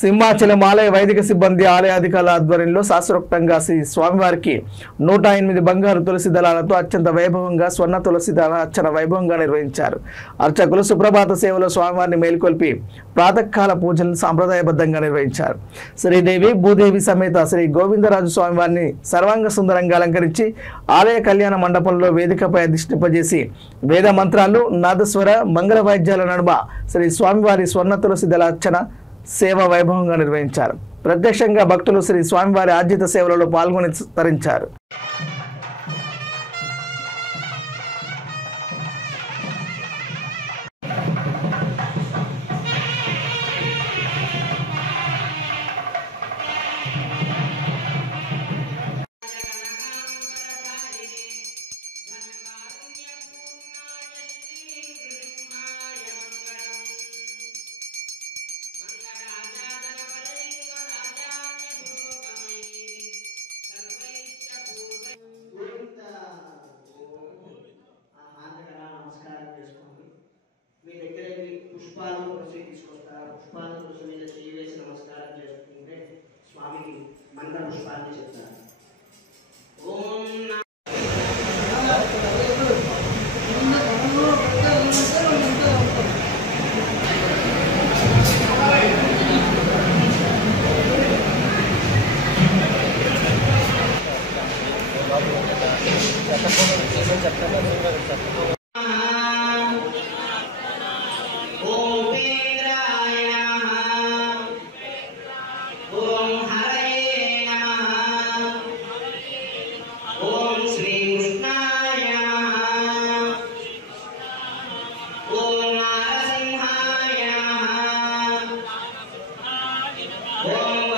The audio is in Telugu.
సింహాచలం ఆలయ వైదిక సిబ్బంది ఆలయ అధికారుల ఆధ్వర్యంలో శాస్త్రోక్తంగా శ్రీ స్వామివారికి 108 బంగారు తులసి దళాలతో అత్యంత వైభవంగా స్వర్ణ తులసి దళ అర్చన వైభవంగా నిర్వహించారు. అర్చకులు సుప్రభాత సేవలో స్వామివారిని మేల్కొల్పి ప్రాతకాల పూజలను సాంప్రదాయబద్ధంగా నిర్వహించారు. శ్రీదేవి భూదేవి సమేత శ్రీ గోవిందరాజు స్వామివారిని సర్వాంగ సుందరంగా అలంకరించి ఆలయ కళ్యాణ మండపంలో వేదికపై అధిష్ఠింపజేసి వేద మంత్రాలు నాదస్వర మంగళ వాయిద్యాల నడుమ శ్రీ స్వామివారి స్వర్ణ తులసి దళ అర్చన సేవ వైభవంగా నిర్వహించారు. ప్రత్యక్షంగా భక్తులు శ్రీ స్వామివారి ఆర్జిత సేవలలో పాల్గొని తరించారు. మీ దగ్గర పుష్పాలు తులసి తీసుకొస్తారు. పుష్పాలు తులసి మీద చేయి వేసి నమస్కారం చేసుకుంటే స్వామికి మంగళ పుష్పాన్ని చెప్తారు.